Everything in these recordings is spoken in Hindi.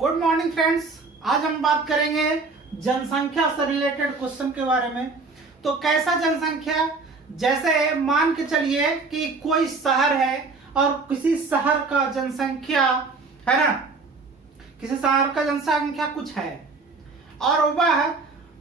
Good morning friends. आज हम बात करेंगे जनसंख्या से रिलेटेड क्वेश्चन के बारे में। तो कैसा जनसंख्या, जैसे मान के चलिए कि कोई शहर है और किसी शहर का जनसंख्या है ना, किसी शहर का जनसंख्या कुछ है और वह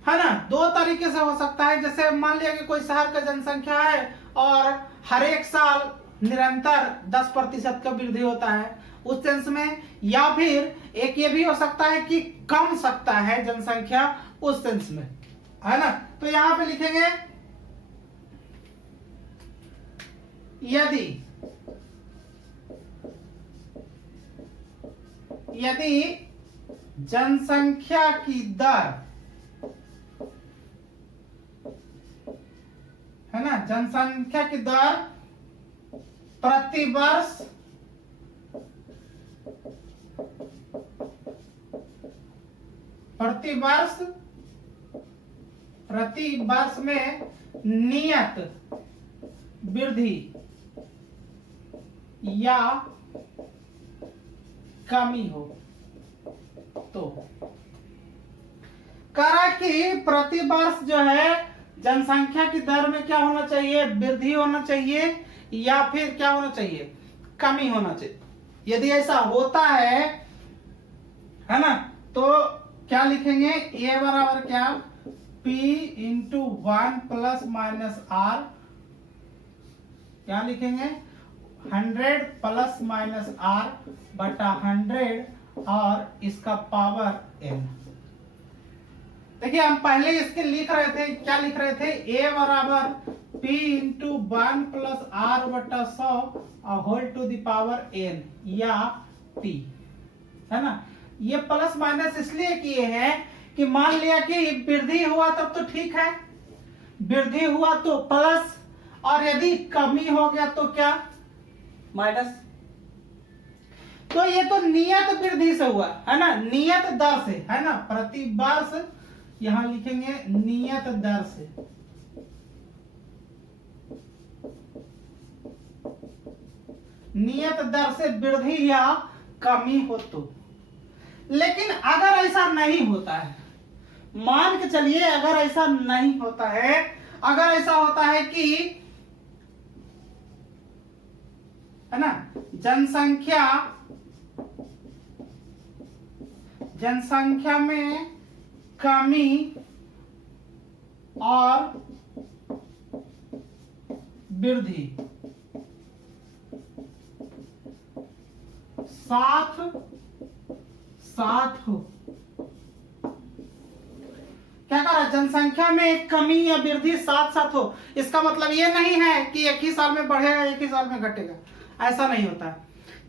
है ना दो तरीके से हो सकता है। जैसे मान लिया कि कोई शहर का जनसंख्या है और हर एक साल निरंतर 10% का वृद्धि होता है उस सेंस में, या फिर एक ये भी हो सकता है कि कम सकता है जनसंख्या उस सेंस में, है ना। तो यहां पे लिखेंगे यदि जनसंख्या की दर, है ना, जनसंख्या की दर प्रति वर्ष में नियत वृद्धि या कमी हो, तो करा कि प्रति वर्ष जो है जनसंख्या की दर में क्या होना चाहिए, वृद्धि होना चाहिए या फिर क्या होना चाहिए, कमी होना चाहिए। यदि ऐसा होता है ना, तो क्या लिखेंगे, ए बराबर क्या, P into 1 plus minus R, क्या लिखेंगे 100 प्लस माइनस आर बटा 100 और इसका पावर n। देखिए हम पहले इसके लिख रहे थे, क्या लिख रहे थे, a बराबर P इंटू 1 प्लस आर बटा 100 whole to the power n या t, है ना। ये प्लस माइनस इसलिए किए हैं कि मान लिया कि वृद्धि हुआ तब तो ठीक है, वृद्धि हुआ तो प्लस, और यदि कमी हो गया तो क्या, माइनस। तो ये तो नियत वृद्धि से हुआ है ना, नियत दर से, है ना, प्रति वर्ष यहां लिखेंगे नियत दर से, नियत दर से वृद्धि या कमी हो तो। लेकिन अगर ऐसा नहीं होता है, मान के चलिए अगर ऐसा नहीं होता है, अगर ऐसा होता है कि, है ना, जनसंख्या में कमी और वृद्धि साथ हो, क्या कह रहा है, जनसंख्या में एक कमी या वृद्धि साथ साथ हो। इसका मतलब ये नहीं है कि एक ही साल में बढ़ेगा एक ही साल में घटेगा, ऐसा नहीं होता है।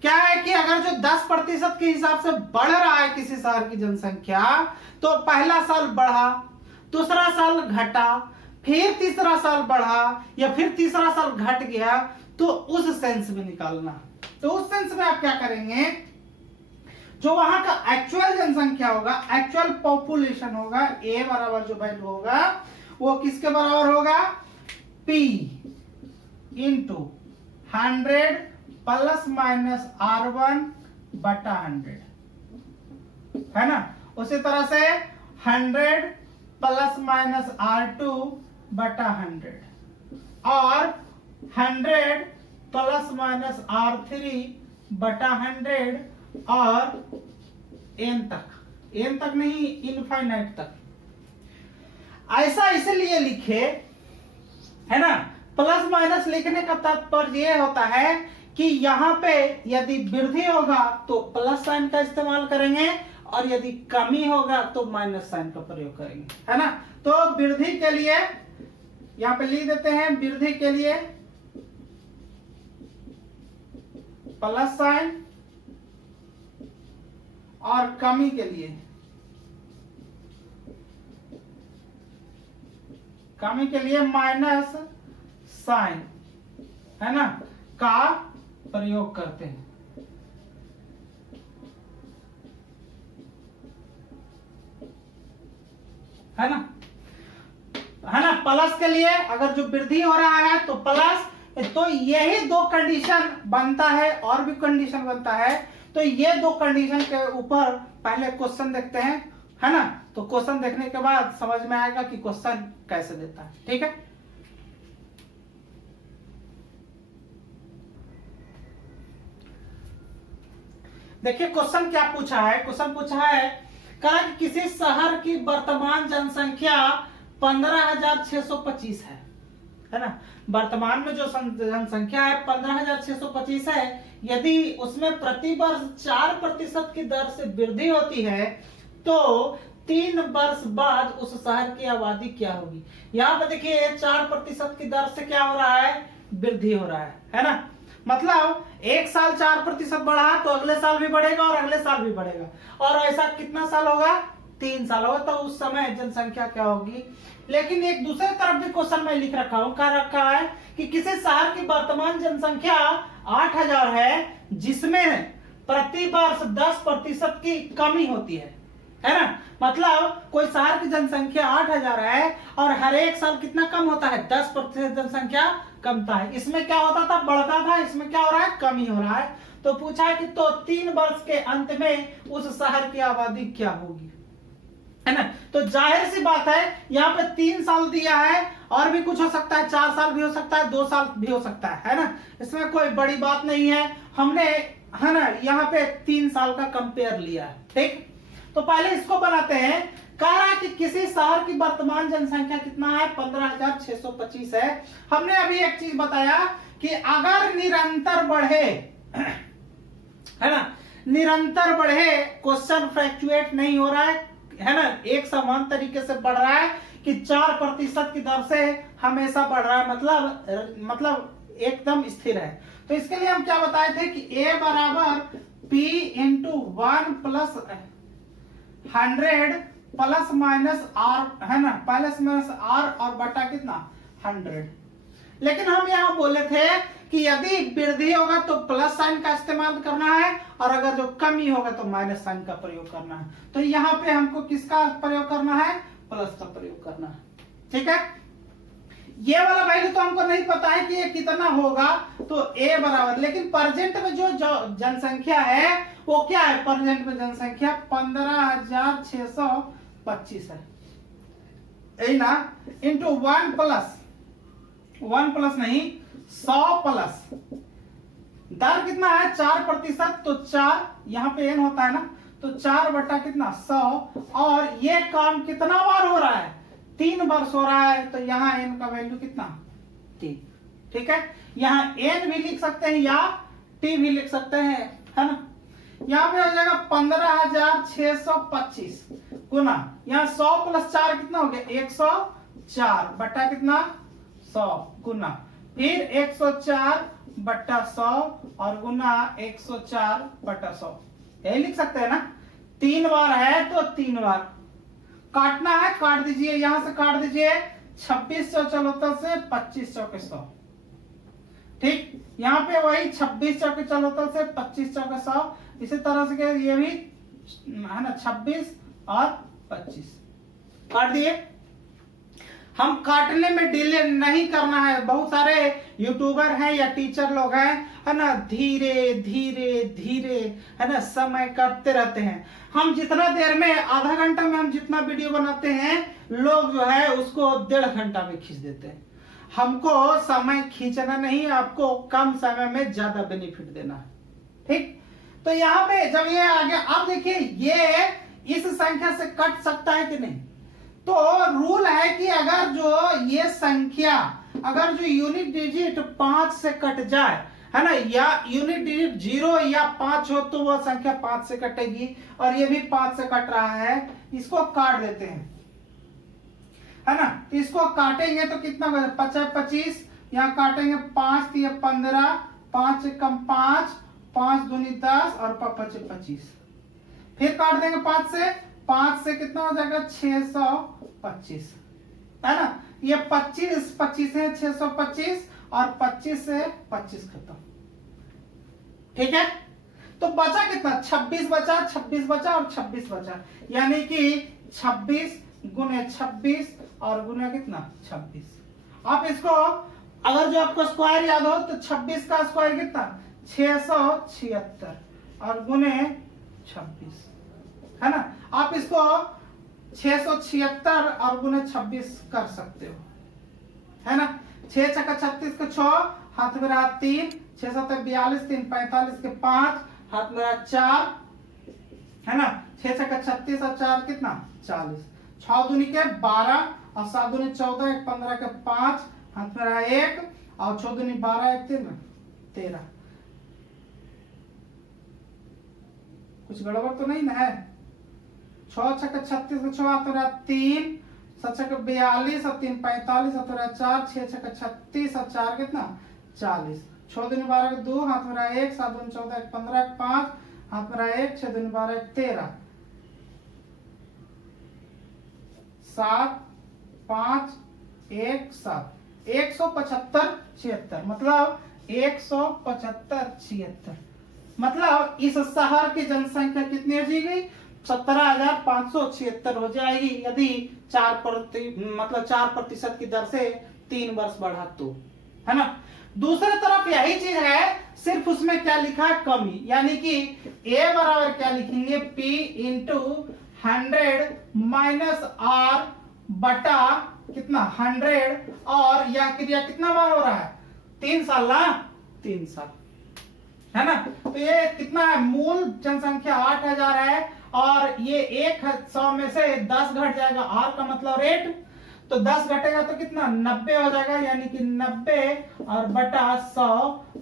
क्या है कि अगर जो 10% के हिसाब से बढ़ रहा है किसी शहर की जनसंख्या, तो पहला साल बढ़ा, दूसरा साल घटा, फिर तीसरा साल बढ़ा, या फिर तीसरा साल घट गया, तो उस सेंस में निकालना। तो उस सेंस में आप क्या करेंगे, जो वहां का एक्चुअल जनसंख्या होगा, एक्चुअल पॉपुलेशन होगा, ए बराबर जो वैल्यू होगा वो किसके बराबर होगा, P into 100 plus minus R1 बटा 100, है ना। उसी तरह से 100 प्लस माइनस R2 बटा 100 और 100 प्लस माइनस R3 बटा 100 और n तक नहीं, इनफाइनाइट तक। ऐसा इसलिए लिखे, है ना, प्लस माइनस लिखने का तात्पर्य यह होता है कि यहां पे यदि वृद्धि होगा तो प्लस साइन का इस्तेमाल करेंगे और यदि कमी होगा तो माइनस साइन का प्रयोग करेंगे, है ना। तो वृद्धि के लिए यहां पे लिख देते हैं, वृद्धि के लिए प्लस साइन और कमी के लिए माइनस साइन, है ना, का प्रयोग करते हैं, है ना। प्लस के लिए अगर जो वृद्धि हो रहा है तो प्लस, तो यही दो कंडीशन बनता है, और भी कंडीशन बनता है। तो ये दो कंडीशन के ऊपर पहले क्वेश्चन देखते हैं, है ना। तो क्वेश्चन देखने के बाद समझ में आएगा कि क्वेश्चन कैसे देता है। ठीक है, देखिए क्वेश्चन क्या पूछा है। क्वेश्चन पूछा है कहा कि किसी शहर की वर्तमान जनसंख्या 15,625 है ना। वर्तमान में जो जनसंख्या है 15,625 है। यदि उसमें प्रति वर्ष 4% की दर से वृद्धि होती है तो 3 वर्ष बाद उस शहर की आबादी क्या होगी। यहाँ पे देखिए 4% की दर से क्या हो रहा है, वृद्धि हो रहा है ना। मतलब एक साल 4% बढ़ा तो अगले साल भी बढ़ेगा और अगले साल भी बढ़ेगा, और ऐसा कितना साल होगा, 3 साल होगा। तो उस समय जनसंख्या क्या होगी। लेकिन एक दूसरे तरफ भी क्वेश्चन में लिख रखा हूं, क्या रखा है कि किसी शहर की वर्तमान जनसंख्या 8,000 है जिसमें प्रति वर्ष 10% की कमी होती है ना। मतलब कोई शहर की जनसंख्या 8,000 है और हर एक साल कितना कम होता है, 10% जनसंख्या कमता है। इसमें क्या होता था, बढ़ता था, इसमें क्या हो रहा है, कमी हो रहा है। तो पूछा है कि तो 3 वर्ष के अंत में उस शहर की आबादी क्या होगी, है ना। तो जाहिर सी बात है यहाँ पे 3 साल दिया है, और भी कुछ हो सकता है, 4 साल भी हो सकता है, 2 साल भी हो सकता है ना। इसमें कोई बड़ी बात नहीं है, हमने, है ना, यहाँ पे 3 साल का कंपेयर लिया है। ठीक, तो पहले इसको बनाते हैं। कह रहा है कि किसी शहर की वर्तमान जनसंख्या कितना है, 15,625 है। हमने अभी एक चीज बताया कि अगर निरंतर बढ़े, है ना, निरंतर बढ़े, क्वेश्चन फ्लैक्चुएट नहीं हो रहा है ना, एक समान तरीके से बढ़ रहा है कि 4% की दर से हमेशा बढ़ रहा है, मतलब एकदम स्थिर है। तो इसके लिए हम क्या बताए थे कि a बराबर p into 1 plus 100 plus minus r, है ना, प्लस माइनस r और बटा कितना 100। लेकिन हम यहाँ बोले थे कि यदि वृद्धि होगा तो प्लस साइन का इस्तेमाल करना है, और अगर जो कमी होगा तो माइनस साइन का प्रयोग करना है। तो यहाँ पे हमको किसका प्रयोग करना है, प्लस का प्रयोग करना है। ठीक है, ये वाला वैल्यू तो हमको नहीं पता है कि ये कितना होगा, तो a बराबर, लेकिन प्रेजेंट में जो जनसंख्या है वो क्या है, प्रेजेंट में जनसंख्या 15,625 है, यही ना, इंटू 1 प्लस नहीं 100 प्लस दर कितना है 4%, तो 4 यहाँ पे n होता है ना, तो 4 बटा कितना 100, और ये काम कितना बार हो रहा है, 3 वर्ष हो रहा है। तो यहाँ n का वैल्यू कितना 3। ठीक है, यहाँ n भी लिख सकते हैं या t भी लिख सकते हैं, है ना। यहाँ पे हो जाएगा 15,625 गुना, यहाँ 100 प्लस 4 कितना हो गया 104 बटा कितना 100 गुना, फिर 104 बटा 100 और गुना 104 बटा 100, यही लिख सकते हैं ना। 3 बार है तो 3 बार काटना है, काट दीजिए, यहां से काट दीजिए, 26 चौके से 25 चौके 100। ठीक, यहाँ पे वही 26 चौके से 25 चौके 100, इसी तरह से ये भी है ना, 26 और 25 काट दिए। हम काटने में डिले नहीं करना है, बहुत सारे यूट्यूबर हैं या टीचर लोग हैं, है ना, धीरे धीरे धीरे, है ना, समय करते रहते हैं। हम जितना देर में, आधा घंटा में हम जितना वीडियो बनाते हैं, लोग जो है उसको 1.5 घंटा में खींच देते हैं। हमको समय खींचना नहीं, आपको कम समय में ज्यादा बेनिफिट देना है। ठीक, तो यहाँ पे जब ये आ गया, अब देखिए ये इस संख्या से कट सकता है कि नहीं। तो रूल है कि अगर जो ये संख्या, अगर जो यूनिट डिजिट 5 से कट जाए, है ना, या यूनिट डिजिट 0 या 5 हो तो वह संख्या 5 से कटेगी, और ये भी 5 से कट रहा है, इसको काट देते हैं, है ना। तो इसको काटेंगे तो कितना होगा, 25, यहाँ काटेंगे 5 ये 15, 5 कम 5, 5 दूनी 10 और 5 25, फिर काट देंगे 5 से कितना हो जाएगा 625, है ना। ये 25 है 625, और 25 से 25 खत्म। ठीक है, तो बचा कितना, 26 बचा, 26 बचा और 26 बचा, यानी कि 26 गुने 26 और गुना कितना 26। आप इसको अगर जो आपको स्क्वायर याद हो तो 26 का स्क्वायर कितना 676 और गुने 26 है ना। आप इसको 676 और गुने 26 कर सकते हो है ना। 6 छक्का 36 के 6 हाथ में रहा 3 6 7 42 3 45 के 5 हाथ में रहा 4 है ना। 6 छक्का 36 और 4 कितना 40 6 दूनी के 12 और 7 दूनी 14 1 15 के 5 हाथ में रहा 1 और 6 दूनी 12 1 3 13। कुछ गड़बड़ तो नहीं ना है। 6 छक्का 36 के 6 हाथ में रहा 3 7 छक्का 42 और 3 45 हाथ में रहा 4 6 छक्का 36 और 4 कितना 40 6 दूनी 12 के 2 हाथ में रहा 1 7 दूनी 14 1 15 1 5 हाथ में रहा 1 6 दूनी 12 1 13 7 5 1 7 175 76 मतलब 175 76 मतलब इस शहर की जनसंख्या कितनी हो जाएगी 17,576 हो जाएगी यदि 4% की दर से 3 वर्ष बढ़ा तो है ना। दूसरी तरफ यही चीज है सिर्फ उसमें क्या लिखा है कमी यानी कि a बराबर क्या लिखेंगे p इंटू 100 माइनस r बटा कितना 100 और यह क्रिया कितना बार हो रहा है 3 साल ना 3 साल है ना। तो ये कितना है मूल जनसंख्या 8000 है और ये 100 में से 10 घट जाएगा r का मतलब रेट तो 10 घटेगा तो कितना 90 हो जाएगा यानी कि 90 और बटा 100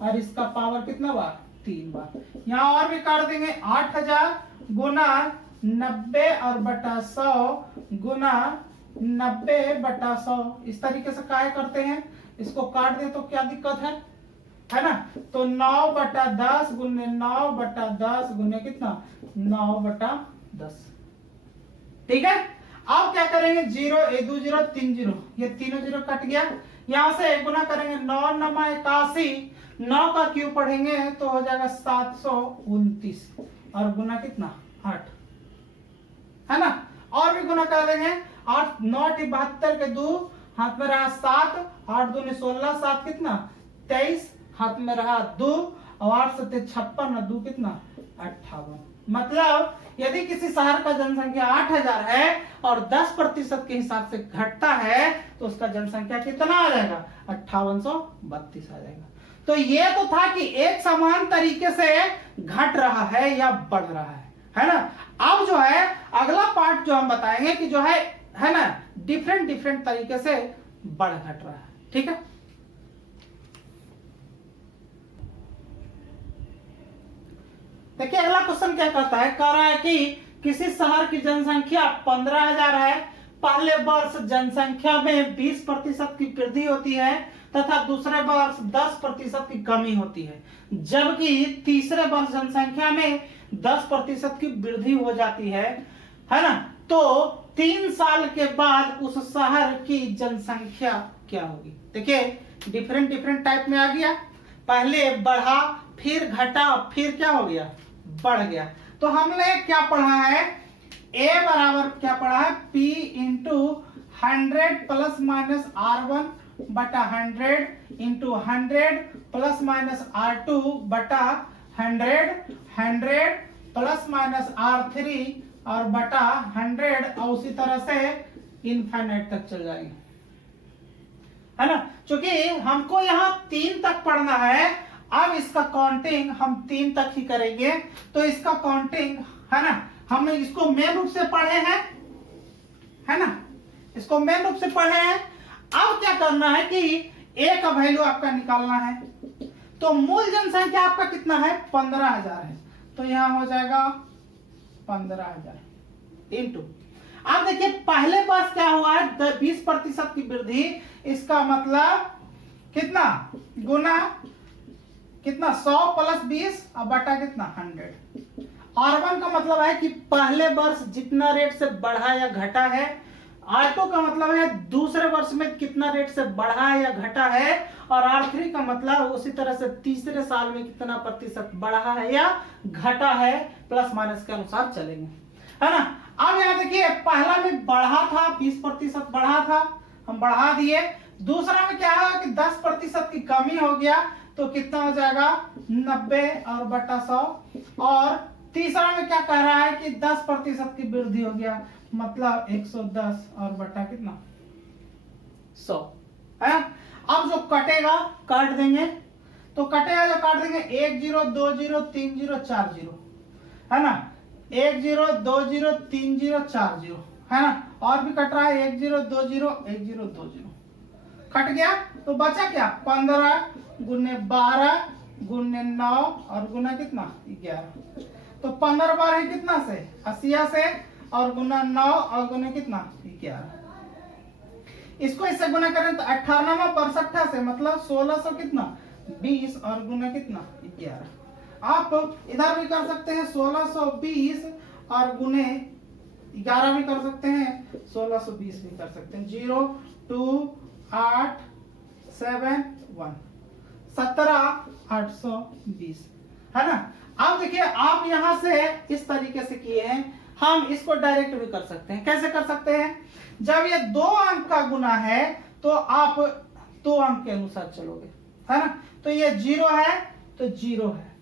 और इसका पावर कितना बार 3 बार। यहाँ और भी काट देंगे 8000 गुना 90 और बटा 100 गुना 90 बटा 100 इस तरीके से काय करते हैं। इसको काट दे तो क्या दिक्कत है ना। तो 9 बटा 10 गुने 9 बटा 10 गुने कितना 9 बटा 10 ठीक है। अब क्या करेंगे 0 1 2 0 3 0 ये तीनों 0 कट गया। यहां से गुना करेंगे 9 9 81 9 का क्यूब पढ़ेंगे तो हो जाएगा 729 और गुना कितना 8 है ना। और भी गुना कर देंगे 8 9 72 के 2 हाथ में रहा 7 8 2 16 7 कितना 23 हाथ में रहा 2 और 8 7 56 2 कितना 58। मतलब यदि किसी शहर का जनसंख्या 8000 है और 10% के हिसाब से घटता है तो उसका जनसंख्या कितना आ जाएगा 5832 आ जाएगा। तो ये तो था कि एक समान तरीके से घट रहा है या बढ़ रहा है ना। अब जो है अगला पार्ट जो हम बताएंगे कि जो है ना डिफरेंट तरीके से बढ़ घट रहा है ठीक है। देखिए अगला क्वेश्चन क्या कहता है कह रहा है कि किसी शहर की जनसंख्या 15000 है पहले वर्ष जनसंख्या में 20% की वृद्धि होती है तथा दूसरे वर्ष 10% की कमी होती है जबकि तीसरे वर्ष जनसंख्या में 10% की वृद्धि हो जाती है ना। तो 3 साल के बाद उस शहर की जनसंख्या क्या होगी। देखिए डिफरेंट टाइप में आ गया पहले बढ़ा फिर घटा फिर क्या हो गया बढ़ गया। तो हमने क्या पढ़ा है a बराबर क्या पढ़ा है p into 100 plus minus r1 बटा 100 इंटू 100 प्लस माइनस r2 बटा 100 प्लस माइनस r3 और बटा 100 और उसी तरह से इनफाइनाइट तक चल जाएंगे है ना। क्योंकि हमको यहाँ 3 तक पढ़ना है अब इसका काउंटिंग हम 3 तक ही करेंगे तो इसका काउंटिंग है ना हमने इसको मेन रूप से पढ़े हैं है ना इसको मेन रूप से पढ़े हैं। अब क्या करना है कि a का वैल्यू आपका निकालना है तो मूल जनसंख्या आपका कितना है 15000 है तो यहां हो जाएगा 15000 इंटू अब देखिए पहले वर्ष क्या हुआ है 20% की वृद्धि इसका मतलब कितना गुना कितना 100 प्लस 20 और बटा कितना 100। R1 का मतलब है कि पहले वर्ष जितना रेट से बढ़ा या घटा है R2 का मतलब है दूसरे वर्ष में कितना रेट से बढ़ा या घटा है और R3 का मतलब उसी तरह से तीसरे साल में कितना प्रतिशत बढ़ा है या घटा है प्लस माइनस के अनुसार चलेंगे है ना। अब यहाँ देखिए पहला में बढ़ा था 20% बढ़ा था हम बढ़ा दिए दूसरा में क्या है कि 10% कमी हो गया तो कितना हो जाएगा 90 और बटा 100। और तीसरा में क्या कह रहा है कि 10% की वृद्धि हो गया, मतलब 110 और बटा कितना 100 है। अब जो कटेगा काट देंगे, तो कटेगा जो काट देंगे 1 0 2 0 3 0 4 0 है ना, 1 0 2 0 3 0 4 0 है ना, और भी कट रहा है 1 0 2 0 1 0 2 0 कट गया। तो बचा क्या 15 गुने 12 गुने 9 और गुना कितना 11। तो 15 12 कितना से 80 से, और गुना 9 और गुने कितना 11। इसको इससे गुना करें तो 98 62 से, मतलब 1600 कितना 20 और गुना कितना 11। आप इधर भी कर सकते हैं 1620 और गुने 11 भी कर सकते हैं, 1620 भी कर सकते हैं। 0 2 8 7 1 17,820 है ना। अब देखिए आप यहां से इस तरीके से किए हैं, हम इसको डायरेक्ट भी कर सकते हैं। कैसे कर सकते हैं, जब ये 2 अंक का गुना है तो आप 2 अंक के अनुसार चलोगे, है ना। तो ये 0 है तो 0 है,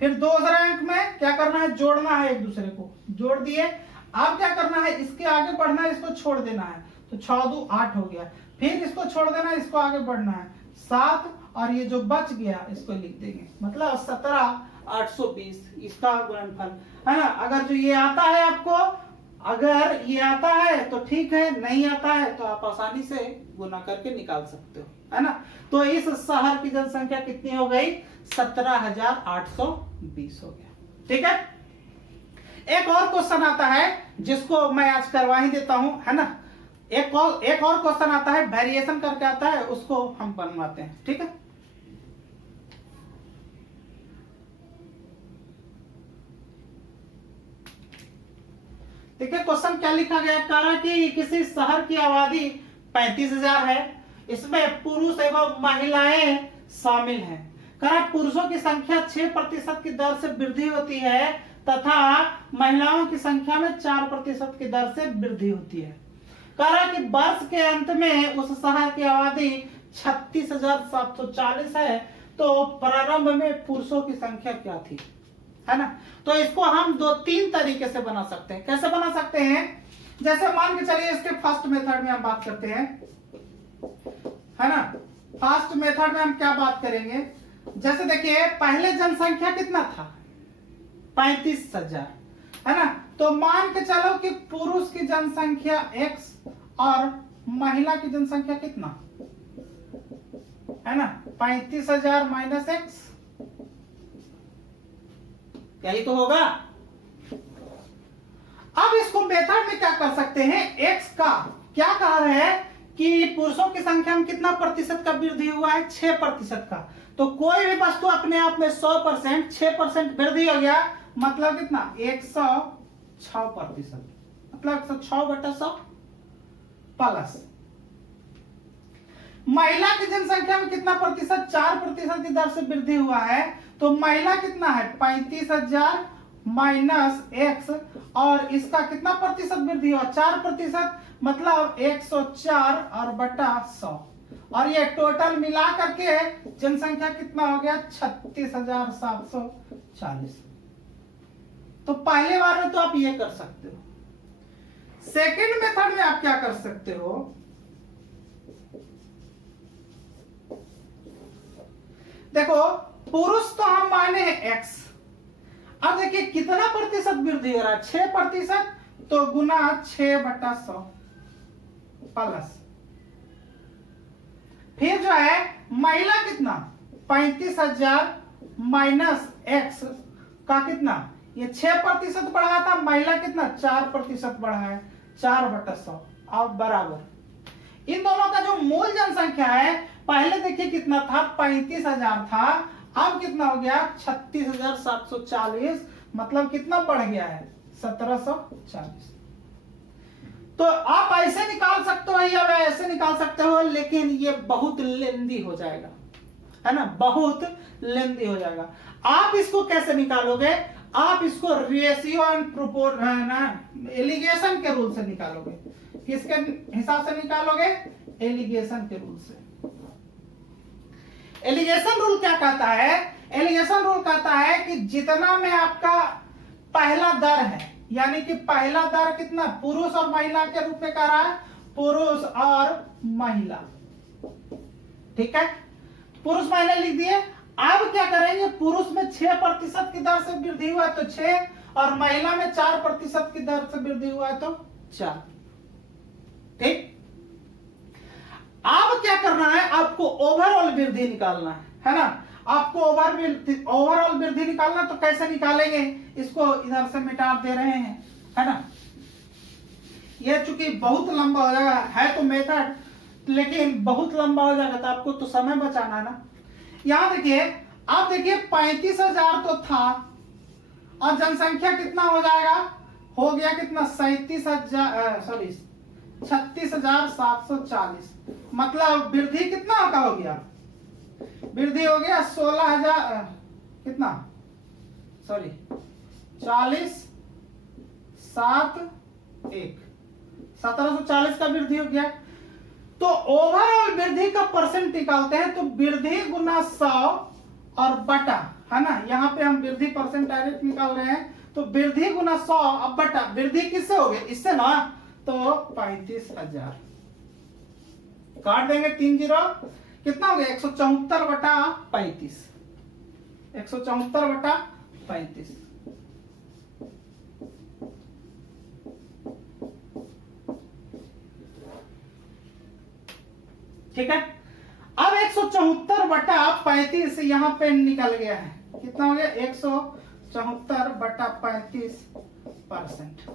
फिर दूसरे अंक में क्या करना है, जोड़ना है, एक दूसरे को जोड़ दिए। अब क्या करना है, इसके आगे बढ़ना है, इसको छोड़ देना है, तो 6 2 8 हो गया, फिर इसको छोड़ देना है, इसको आगे बढ़ना है 7, और ये जो बच गया इसको लिख देंगे, मतलब 17,820 इसका गुणनफल है ना। अगर जो ये आता है आपको, अगर ये आता है तो ठीक है, नहीं आता है तो आप आसानी से गुना करके निकाल सकते हो, है ना। तो इस शहर की जनसंख्या कितनी हो गई 17,820 हो गया। ठीक है, एक और क्वेश्चन आता है जिसको मैं आज करवा ही देता हूं, है ना। एक और क्वेश्चन आता है, वेरिएशन करके आता है, उसको हम बनवाते हैं। ठीक है, देखिए क्वेश्चन क्या लिखा गया, कह रहा कि किसी शहर की आबादी 35,000 है, इसमें पुरुष एवं महिलाएं शामिल हैं। कह रहा पुरुषों की संख्या 6% की दर से वृद्धि होती है तथा महिलाओं की संख्या में 4% की दर से वृद्धि होती है। कह रहा कि वर्ष के अंत में उस शहर की आबादी 36,740 है, तो प्रारंभ में पुरुषों की संख्या क्या थी, है ना। तो इसको हम 2-3 तरीके से बना सकते हैं। कैसे बना सकते हैं, जैसे मान के चलिए इसके फर्स्ट मेथड में हम बात करते हैं, है ना। फर्स्ट मेथड में हम क्या बात करेंगे, जैसे देखिए पहले जनसंख्या कितना था 35,000, है ना। तो मान के चलो कि पुरुष की जनसंख्या x और महिला की जनसंख्या कितना है ना, 35,000 माइनस x, यही तो होगा। अब इसको मेथड में क्या कर सकते हैं, x का क्या कहा है कि पुरुषों की संख्या में कितना प्रतिशत का वृद्धि हुआ है 6% का। तो कोई भी वस्तु अपने आप में 100%, 6% वृद्धि हो गया, मतलब कितना 106%, मतलब 106/100 प्लस महिला की जनसंख्या में कितना प्रतिशत, 4% की दर से वृद्धि हुआ है, तो महिला कितना है 35,000 माइनस x, और इसका कितना प्रतिशत वृद्धि हुआ 4%, मतलब 104 और बटा 100, और ये टोटल मिला करके जनसंख्या कितना हो गया 36,740। तो पहले बार में तो आप ये कर सकते हो। सेकंड मेथड में आप क्या कर सकते हो, देखो पुरुष तो हम माने हैं x, अब देखिए कितना प्रतिशत वृद्धि हो रहा है 6%, तो गुना 6/100 प्लस, फिर जो है महिला कितना 35,000 माइनस x का कितना, ये 6% बढ़ा था, महिला कितना 4% बढ़ा है 4/100, और बराबर इन दोनों का जो मूल जनसंख्या है, पहले देखिए कितना था 35,000 था, अब कितना हो गया 36,740, मतलब कितना बढ़ गया है 1740। तो आप ऐसे निकाल सकते हो या ऐसे निकाल सकते हो, लेकिन ये बहुत लेंदी हो जाएगा, है ना, बहुत लेंदी हो जाएगा। आप इसको कैसे निकालोगे, आप इसको रेशियो एंड प्रोपोर्शन एलिगेशन के रूल से निकालोगे। किसके हिसाब से निकालोगे, एलिगेशन के रूल से। एलिगेशन रूल क्या कहता है? एलिगेशन रूल कहता है कि जितना में आपका पहला दर है, यानी कि पहला दर कितना, पुरुष और महिला के रूप में कह रहा है, पुरुष और महिला, ठीक है, पुरुष महिला लिख दिए। अब क्या करेंगे, पुरुष में 6% की दर से वृद्धि हुआ है तो 6, और महिला में 4% की दर से वृद्धि हुआ है तो 4, ठीक। अब क्या करना है, आपको ओवरऑल वृद्धि निकालना है ना। आपको ओवरऑल वृद्धि निकालना, तो कैसे निकालेंगे, इसको इधर से मिटा दे रहे हैं, है ना। ये चूंकि बहुत लंबा हो जाएगा, है तो मेथड, लेकिन बहुत लंबा हो जाएगा तो आपको तो समय बचाना है ना। यहां देखिए, आप देखिए 35,000 तो था, और जनसंख्या कितना हो जाएगा, हो गया कितना, 36,740, मतलब वृद्धि कितना का हो गया, वृद्धि हो गया 16,000 कितना, 40 7 1 1740 का वृद्धि हो गया। तो ओवरऑल वृद्धि का परसेंट निकालते हैं, तो वृद्धि गुना 100 और बटा, है ना, यहाँ पे हम वृद्धि परसेंट डायरेक्ट निकाल रहे हैं, तो वृद्धि गुना 100 अब बटा, वृद्धि किससे हो गई, इससे ना, तो 35,000 काट देंगे 3 जीरो, कितना हो गया 174 बटा 35, 174 बटा 35, ठीक है। अब 174 बटा 35 यहाँ पे निकल गया है, कितना हो गया 174 बटा 35%।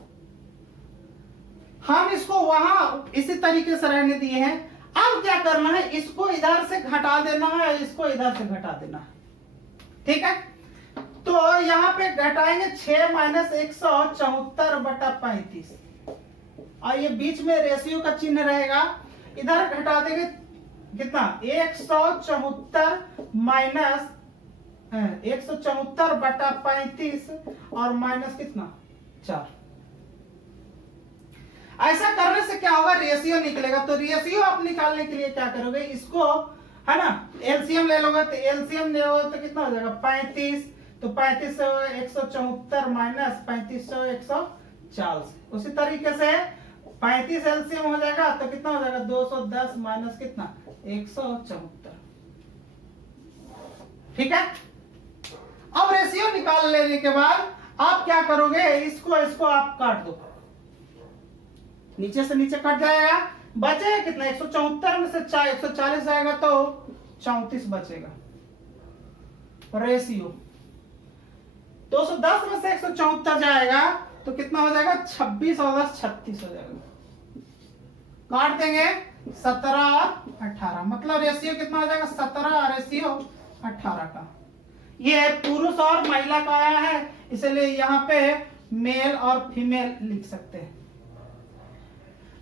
हम इसको वहां इसी तरीके से रहने दिए हैं। अब क्या करना है, इसको इधर से घटा देना है, इसको इधर से घटा देना है, ठीक है। तो यहाँ पे घटाएंगे 6 माइनस 174 बटा 35, और ये बीच में रेशियो का चिन्ह रहेगा, इधर घटा देंगे कितना 174 माइनस 174 बटा 35 और माइनस कितना 4। ऐसा करने से क्या होगा, रेशियो निकलेगा। तो रेशियो आप निकालने के लिए क्या करोगे, इसको, है ना, एलसीएम ले लोगे, तो एलसीएम ले लोगे तो कितना हो जाएगा 35, तो 35 से 174 माइनस 35 से 140, उसी तरीके से 35 एलसीएम हो जाएगा तो कितना हो जाएगा 210 माइनस कितना 174, ठीक है। अब रेशियो निकाल लेने के बाद आप क्या करोगे, इसको आप काट दो, नीचे से नीचे कट जाएगा, बचेगा कितना 174 में से 140 जाएगा तो 34 बचेगा। रेशियो 210 में से 174 जाएगा तो कितना हो जाएगा 26 और 10 36 हो जाएगा। काट देंगे 17 और 18, मतलब रेशियो कितना हो जाएगा 17 रेशियो 18 का। ये पुरुष और महिला का आया है, इसलिए यहाँ पे मेल और फीमेल लिख सकते हैं।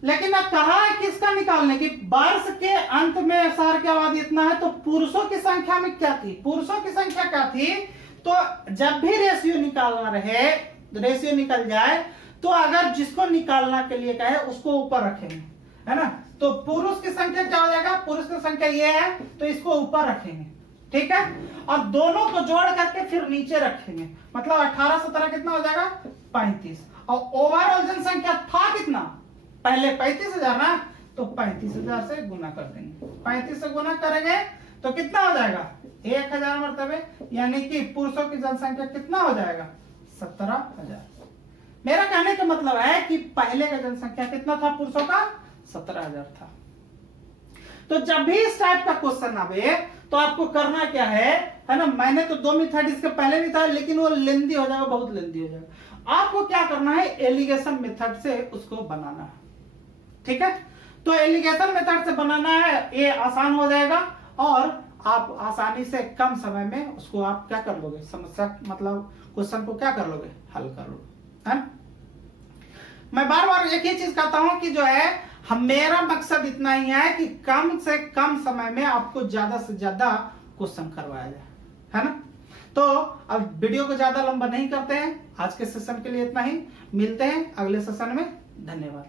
लेकिन अब कहा है किसका निकालने की, वर्ष के अंत में शहर की आबादी इतना है, तो पुरुषों की संख्या में क्या थी, पुरुषों की संख्या क्या थी, तो जब भी रेशियो निकालना रहे, रेशियो निकल जाए, तो अगर जिसको निकालना के लिए कहे उसको ऊपर रखेंगे, है ना। तो पुरुष की संख्या क्या हो जाएगा, पुरुष की संख्या ये है तो इसको ऊपर रखेंगे, ठीक है, और दोनों को जोड़ करके फिर नीचे रखेंगे, मतलब 18 17 कितना हो जाएगा 35, और ओवरऑल जनसंख्या था कितना, पहले 35,000 ना, तो 35,000 से गुना कर देंगे, 35 से गुना करेंगे तो कितना हो जाएगा 1000 मरतबे, यानी कि पुरुषों की जनसंख्या कितना हो जाएगा 17,000। मेरा कहने का मतलब है कि पहले का जनसंख्या कितना था पुरुषों का 17,000 था। तो जब भी इस टाइप का क्वेश्चन आवे तो आपको करना क्या है ना, मैंने तो 2 मेथड इसके पहले भी था, लेकिन वो लेंदी हो जाएगा, बहुत लेंदी हो जाएगा। आपको क्या करना है, एलिगेशन मेथड से उसको बनाना है, ठीक है। तो एलिगेशन मेथड से बनाना है, ये आसान हो जाएगा और आप आसानी से कम समय में उसको आप क्या कर लोगे, समस्या मतलब क्वेश्चन को क्या कर लोगे, हल कर लोगे, है। मैं बार बार एक ही चीज कहता हूं कि जो है मेरा मकसद इतना ही है कि कम से कम समय में आपको ज्यादा से ज्यादा क्वेश्चन करवाया जाए, है ना। तो अब वीडियो को ज्यादा लंबा नहीं करते हैं, आज के सेशन के लिए इतना ही, मिलते हैं अगले सेशन में, धन्यवाद।